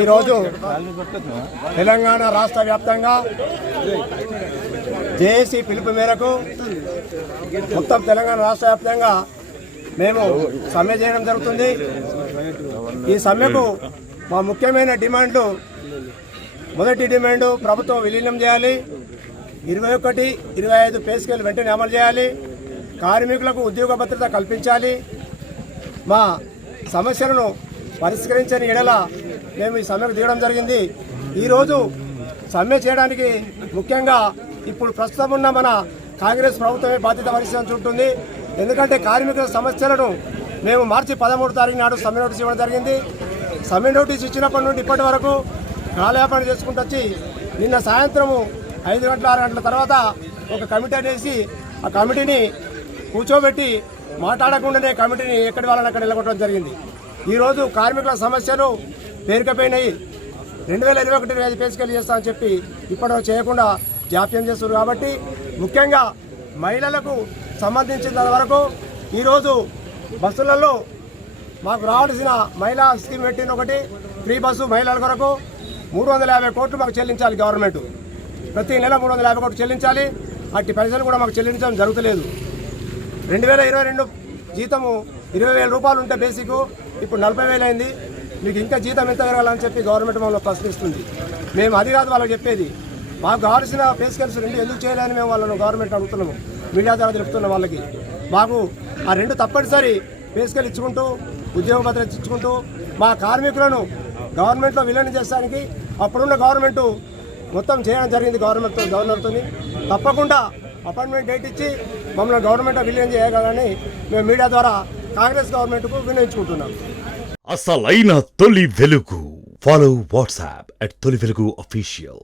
ఈరోజు తెలంగాణ రాష్ట్ర వ్యాప్తంగా జేఏసీ పిలుపు మేరకు మొత్తం తెలంగాణ రాష్ట్ర వ్యాప్తంగా మేము సమ్మె చేయడం జరుగుతుంది. ఈ సమ్మెకు మా ముఖ్యమైన డిమాండ్లు, మొదటి డిమాండ్ ప్రభుత్వం విలీనం చేయాలి, 21, 25 పే స్కేల్ వెంటనే అమలు చేయాలి, కార్మికులకు ఉద్యోగ భద్రత కల్పించాలి. మా సమస్యలను పరిష్కరించని ఎడల మేము ఈ సమ్మెకు దిగడం జరిగింది. ఈరోజు సమ్మె చేయడానికి ముఖ్యంగా ఇప్పుడు ప్రస్తుతం ఉన్న మన కాంగ్రెస్ ప్రభుత్వమే బాధ్యత వహించాల్సి ఉంటుంది. ఎందుకంటే కార్మికుల సమస్యలను మేము మార్చి 13 తారీఖు నాడు సమ్మె నోటీస్ ఇవ్వడం జరిగింది. సమ్మె నోటీస్ ఇచ్చినప్పటి నుండి ఇప్పటి వరకు కాలయాపన చేసుకుంటూ వచ్చి నిన్న సాయంత్రము 5 గంటల 6 గంటల తర్వాత ఒక కమిటీ వేసి ఆ కమిటీని కూర్చోబెట్టి మాట్లాడకుండానే కమిటీని ఎక్కడి వాళ్ళని అక్కడ నిలబెట్టడం జరిగింది. ఈరోజు కార్మికుల సమస్యలు పేరుకపోయినాయి. 2021 పే స్కేల్ చేస్తామని చెప్పి ఇప్పటివరకు చేయకుండా జాప్యం చేస్తున్నారు. కాబట్టి ముఖ్యంగా మహిళలకు సంబంధించిన వరకు ఈరోజు బస్సులలో మాకు రావాల్సిన మహిళా స్కీమ్ పెట్టిన ఒకటి ఫ్రీ బస్సు మహిళల కొరకు 350 కోట్లు మాకు చెల్లించాలి. గవర్నమెంట్ ప్రతి నెల 350 కోట్లు చెల్లించాలి. అట్టి పైసలు కూడా మాకు చెల్లించడం జరుగుతలేదు. 2022 జీతము 20,000 రూపాయలు ఉంటే బేసిక్, ఇప్పుడు 40,000 అయింది. మీకు ఇంకా జీతం ఎంత పెరగాలని చెప్పి గవర్నమెంట్ మమ్మల్ని ప్రశ్నిస్తుంది. మేము అది కాదు వాళ్ళకి చెప్పేది. మాకు కావాల్సిన పే స్కేల్స్ 2 ఎందుకు చేయాలని మేము వాళ్ళను గవర్నమెంట్ అడుగుతున్నాము. మీడియా ద్వారా తెలుపుతున్నాం వాళ్ళకి. మాకు ఆ 2 తప్పనిసరి పే స్కేల్ ఇచ్చుకుంటూ ఉద్యోగ భద్రత ఇచ్చుకుంటూ మా కార్మికులను గవర్నమెంట్లో విలీనం చేసడానికి అప్పుడున్న గవర్నమెంట్ మొత్తం చేయడం జరిగింది. గవర్నర్తో తప్పకుండా అపాయింట్మెంట్ డేట్ ఇచ్చి మమ్మల్ని గవర్నమెంట్ విలీనం చేయగలని మేము మీడియా ద్వారా కాంగ్రెస్ గవర్నమెంట్కు వినియోగించుకుంటున్నాం. అసలైన తొలి వెలుగు. ఫాలో వాట్సాప్ @తొలి వెలుగు అఫీషియల్.